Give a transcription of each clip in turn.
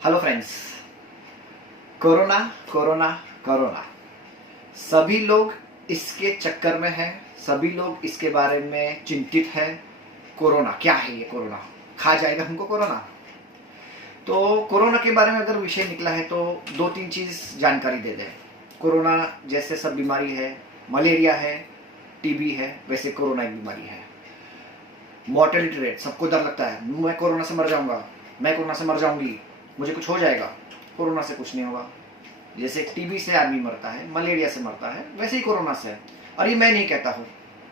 Hello friends. Corona corona corona, सभी लोग इसके चक्कर में हैं, सभी लोग इसके बारे में चिंतित हैं। कोरोना क्या है? ये कोरोना खा जाएगा हमको कोरोना? तो कोरोना के बारे में अगर विषय निकला है तो दो तीन चीज जानकारी दे दें। कोरोना जैसे सब बीमारी है, मलेरिया है, टीबी है, वैसे कोरोना एक बीमारी है। मॉर्टेलिटी रेट, सबको डर लगता है, मैं कोरोना से मर जाऊंगा, मैं कोरोना से मर जाऊंगी, मुझे कुछ हो जाएगा। कोरोना से कुछ नहीं होगा। जैसे टीबी से आदमी मरता है, मलेरिया से मरता है, वैसे ही कोरोना से है। और ये मैं नहीं कहता हूँ,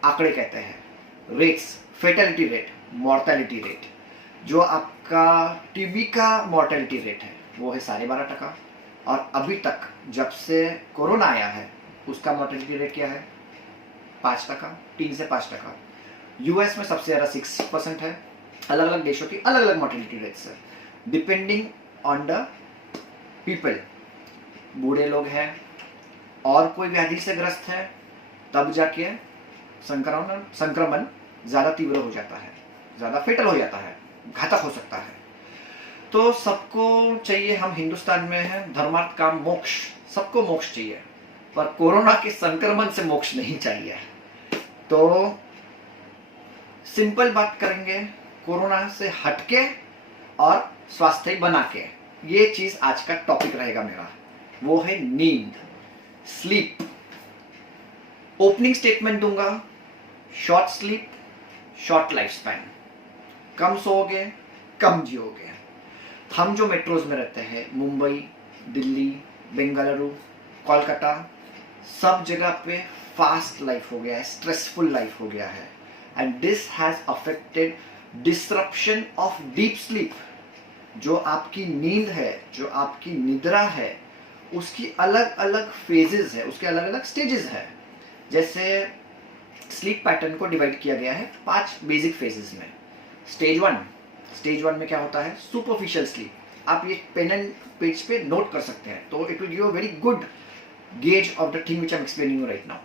आंकड़े कहते हैं। Rates, fatality rate, mortality rate, जो आपका टीबी का मॉर्टेलिटी रेट है वो है 12.5%। और अभी तक जब से कोरोना आया है उसका मॉर्टेलिटी रेट क्या है? 5%, 3 से 5%। यूएस में सबसे ज़्यादा 6% है। अलग अलग देशों की अलग अलग मॉर्टेलिटी रेट्स है, डिपेंडिंग ऑन द पीपल। बूढ़े लोग हैं और कोई व्याधि से ग्रस्त है तब जाके संक्रमण ज़्यादा तीव्र हो जाता है, ज़्यादा फेटल हो जाता है, घातक हो सकता है। तो सबको चाहिए, हम हिंदुस्तान में हैं, धर्मार्थ काम मोक्ष, सबको मोक्ष चाहिए, पर कोरोना के संक्रमण से मोक्ष नहीं चाहिए। तो सिंपल बात करेंगे, कोरोना से हटके और स्वास्थ्य बना के, ये चीज आज का टॉपिक रहेगा मेरा। वो है नींद, स्लीप। ओपनिंग स्टेटमेंट दूंगा, short sleep, short life span. कम सोओगे, कम जियोगे। हम जो मेट्रोज में रहते हैं, मुंबई, दिल्ली, बेंगलुरु, कोलकाता, सब जगह पे फास्ट लाइफ हो गया है, स्ट्रेसफुल लाइफ हो गया है। And this has affected disruption of deep sleep. जो आपकी नींद है, जो आपकी निद्रा है, उसकी अलग अलग फेजेस है, उसके अलग अलग स्टेजेस है। जैसे स्लीप पैटर्न को डिवाइड किया गया है 5 बेसिक फेजेस में। स्टेज वन में क्या होता है? Superficial sleep. आप ये पेन एंड पेज पे नोट कर सकते हैं, तो it will give a very good gauge of the thing which I am explaining you right now.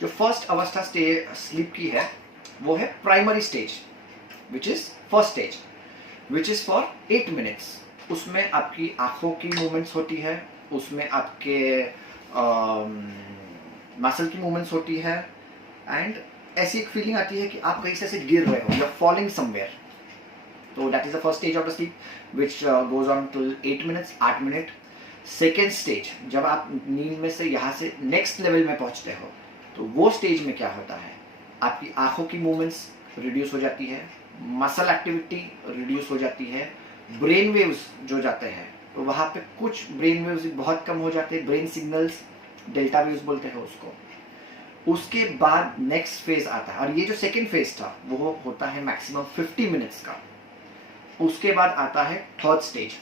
जो फर्स्ट अवस्था स्लीप की है वो है primary stage, which is first stage, which is for 8 minutes. उसमें आपकी आंखों की मूवमेंट्स होती है, उसमें आपके मसल की मूवमेंट्स होती है, एंड ऐसी एक फीलिंग आती है कि आप कहीं से गिर रहे हो, यू आर फॉलिंग समवेयर। तो that is the first stage of the sleep which goes on till 8 minutes, 8 minute. Second stage, जब आप नींद में से यहाँ से नेक्स्ट लेवल में पहुंचते हो, तो वो स्टेज में क्या होता है? आपकी आंखों की मूवमेंट्स रिड्यूस हो जाती है, मसल एक्टिविटी रिड्यूस हो जाती है, ब्रेन वेव्स जो जाते हैं तो वहाँ पे कुछ ब्रेन वेव्स बहुत कम हो जाते हैं, ब्रेन सिग्नल्स, डेल्टा वेव्स बोलते हैं उसको। उसके बाद नेक्स्ट फेज आता है, और ये जो सेकेंड फेज था वो होता है मैक्सिमम 50 मिनट्स का। उसके बाद आता है third stage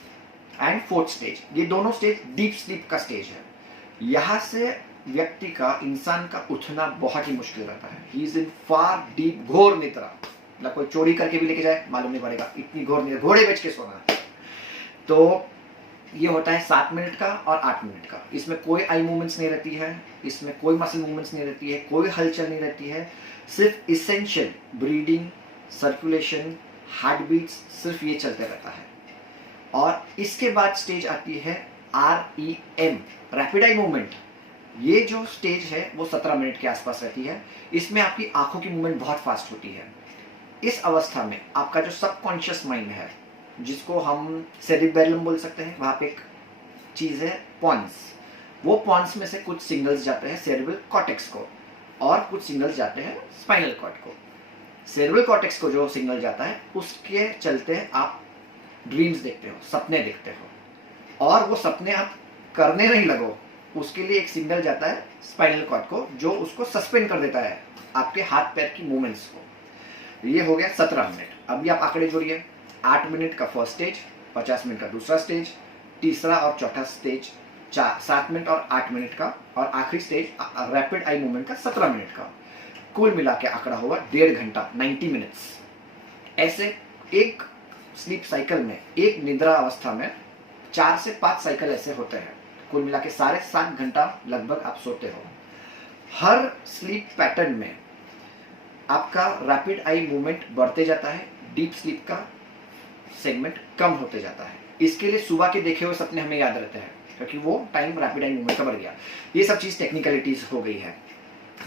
and fourth stage. ये दोनों स्टेज डीप स्लीप का स्टेज है। यहाँ से व्यक्ति का, इंसान का उठना बहुत ही मुश्किल रहता है। He is in far deep, घोर निद्रा। मतलब कोई चोरी करके भी लेके जाए मालूम नहीं पड़ेगा, इतनी घोर निद्रा, घोड़े बेच के सोना है। तो ये होता है 7 मिनट का और 8 मिनट का। इसमें कोई आई मूवमेंट्स नहीं रहती है, इसमें कोई मसल मूवमेंट्स नहीं रहती है, कोई हलचल नहीं रहती है। सिर्फ essential breathing, circulation, heart beats, सिर्फ ये चलते रहता है। और इसके बाद स्टेज आती है REM, रैपिड आई मूवमेंट। ये जो स्टेज है वो 17 मिनट के आसपास रहती है। इसमें आपकी आंखों की मूवमेंट बहुत फास्ट होती है। इस अवस्था में आपका जो सबकॉन्शियस माइंड है, जिसको हम सेरिबेलम बोल सकते हैं, वहां पे एक चीज है पॉन्स। वो पॉन्स में से कुछ सिग्नल्स जाते हैं सेरेब्रल कॉर्टेक्स को, और कुछ सिग्नल्स जाते हैं स्पाइनल कॉर्ड को। सेरेब्रल कॉर्टेक्स को जो सिग्नल जाता है उसके चलते आप ड्रीम्स देखते हो, सपने देखते हो, और वो सपने आप करने नहीं लगो, उसके लिए एक सिग्नल जाता है स्पाइनल कॉर्ड को, जो उसको सस्पेंड कर देता है आपके हाथ पैर की मूवमेंट्स को। ये हो गया 17 मिनट। अभी आप आंकड़े जोड़िए, 8 मिनट का फर्स्ट स्टेज, 50 मिनट का दूसरा स्टेज, तीसरा और चौथा स्टेज 7 मिनट और 8 मिनट का, और आखिरी स्टेज रैपिड आई मूवमेंट का 17 मिनट का। कुल मिला के आंकड़ा हुआ 1.5 घंटा, 90 मिनट्स। ऐसे एक स्लीप साइकिल में, एक निद्रा अवस्था में 4 से 5 साइकिल ऐसे होते हैं। कुल मिला के 7.5 घंटा लगभग आप सोते हो। हर स्लीप पैटर्न में आपका रैपिड आई मूवमेंट बढ़ते जाता है, डीप स्लीप का सेगमेंट कम होते जाता है। इसके लिए सुबह के देखे हुए सपने हमें याद रहते हैं क्योंकि वो टाइम रैपिड एंड मूवमेंट का बढ़ गया। ये सब चीज़ टेक्निकलिटीज हो गई है।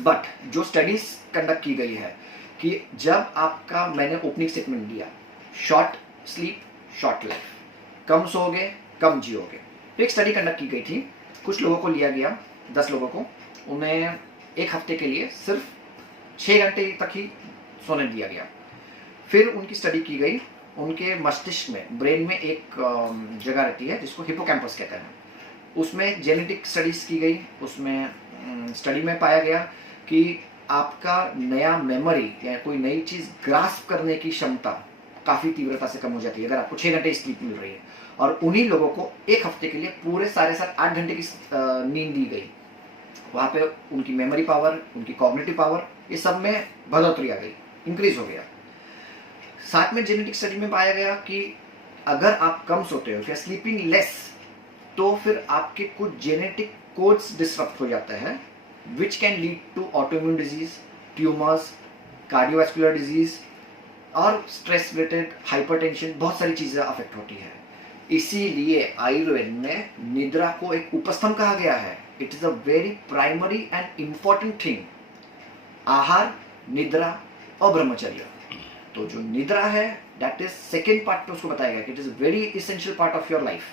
बट जो स्टडीज कंडक्ट की गई है कि जब आपका, मैंने ओपनिंग स्टेटमेंट दिया, शॉर्ट स्लीप शॉर्ट लाइफ, कम सोओगे कम जियोगे। तो एक स्टडी कंडक्ट की गई थी, कुछ लोगों को लिया गया, 10 लोगों को, उन्हें एक हफ्ते के लिए सिर्फ 6 घंटे तक ही सोने दिया गया। फिर उनकी स्टडी की गई, उनके मस्तिष्क में, ब्रेन में एक जगह रहती है जिसको हिपोकैम्पस कहते हैं, उसमें जेनेटिक स्टडीज की गई। उसमें स्टडी में पाया गया कि आपका नया मेमोरी या कोई नई चीज़ ग्रास्प करने की क्षमता काफ़ी तीव्रता से कम हो जाती है अगर आपको 6 घंटे स्लीप मिल रही है। और उन्हीं लोगों को एक हफ्ते के लिए पूरे 7.5 घंटे की नींद दी गई। वहाँ पे उनकी मेमोरी पावर, उनकी कॉग्निटिव पावर, ये सब में बढ़ोतरी आ गई, इंक्रीज हो गया। साथ में जेनेटिक स्टडी में पाया गया कि अगर आप कम सोते हो, स्लीपिंग लेस, तो फिर आपके कुछ जेनेटिक कोड्स डिस्टर्ब हो जाते हैं, which can lead to autoimmune disease, tumours, cardiovascular disease और स्ट्रेस रिलेटेड हाइपरटेंशन, बहुत सारी चीजें अफेक्ट होती है। इसीलिए आयुर्वेद में निद्रा को एक उपस्तंभ कहा गया है। It is a very primary and important thing. आहार, निद्रा और ब्रह्मचर्य। तो जो निद्रा है दैट इज सेकेंड पार्ट पे उसको बताया गया कि it is very essential part of your life.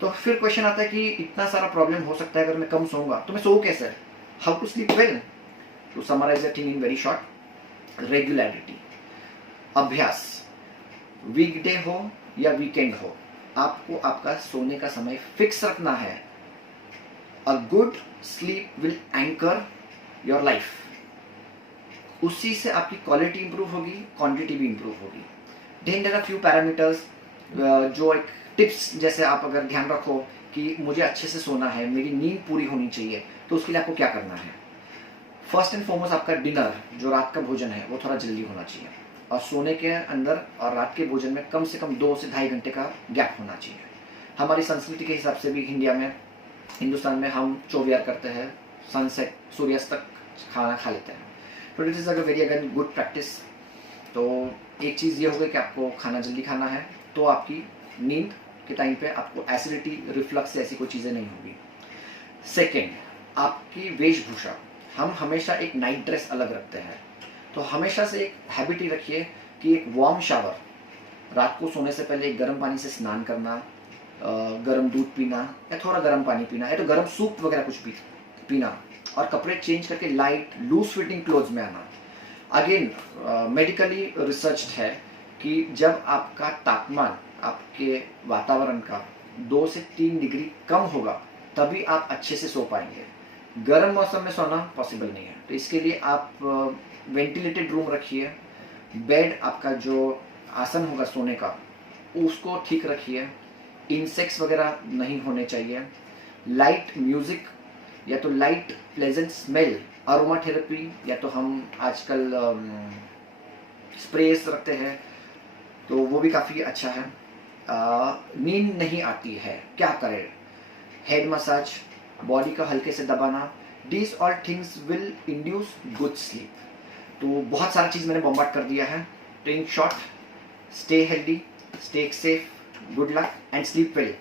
तो फिर क्वेश्चन आता है कि इतना सारा प्रॉब्लम हो सकता है अगर मैं कम सोऊंगा तो मैं सोऊं कैसे? How to sleep well? To summarise the thing in very short, regularity, अभ्यास, वीकडे हो या वीकेंड हो, आपको आपका सोने का समय फिक्स रखना है। A good sleep will anchor your life. उसी से आपकी क्वालिटी इंप्रूव होगी, क्वांटिटी भी इंप्रूव होगी। Then there are few parameters, जो एक टिप्स, जैसे आप अगर ध्यान रखो कि मुझे अच्छे से सोना है, मेरी नींद पूरी होनी चाहिए, तो उसके लिए आपको क्या करना है? फर्स्ट एंड फॉरमोस्ट आपका डिनर, जो रात का भोजन है, वो थोड़ा जल्दी होना चाहिए और सोने के अंदर और रात के भोजन में कम से कम 2 से 2.5 घंटे का गैप होना चाहिए। हमारी संस्कृति के हिसाब से भी इंडिया में, हिंदुस्तान में हम चौविहार करते हैं, सनसेट, सूर्यास्त तक खाना खा लेते हैं। तो it is a very again good practice. तो एक चीज़ ये हो गई कि आपको खाना जल्दी खाना है, तो आपकी नींद के टाइम पे आपको एसिडिटी, रिफ्लक्स ऐसी कोई चीज़ें नहीं होगी। सेकेंड, आपकी वेशभूषा, हम हमेशा एक नाइट ड्रेस अलग रखते हैं, तो हमेशा से एक हैबिट ही रखिए कि एक वार्म शावर, रात को सोने से पहले एक गर्म पानी से स्नान करना, गर्म दूध पीना या थोड़ा गर्म पानी पीना या तो गर्म सूप वगैरह कुछ भी पीना, और कपड़े चेंज करके लाइट लूज फिटिंग क्लोथ्स में आना। अगेन मेडिकली रिसर्च्ड है कि जब आपका तापमान आपके वातावरण का 2 से 3 डिग्री कम होगा तभी आप अच्छे से सो पाएंगे। गर्म मौसम में सोना पॉसिबल नहीं है, तो इसके लिए आप वेंटिलेटेड रूम रखिए। बेड, आपका जो आसन होगा सोने का, उसको ठीक रखिए। इंसेक्ट्स वगैरह नहीं होने चाहिए। लाइट म्यूजिक या तो light pleasant smell, aroma therapy, या तो हम आजकल स्प्रेस रखते हैं, तो वो भी काफ़ी अच्छा है। नींद नहीं आती है, क्या करें? हेड मसाज, बॉडी का हल्के से दबाना, these all things will induce good sleep. तो बहुत सारा चीज़ मैंने बॉम्बार्ड कर दिया है। तो in short, stay healthy, stay safe, good luck and sleep well.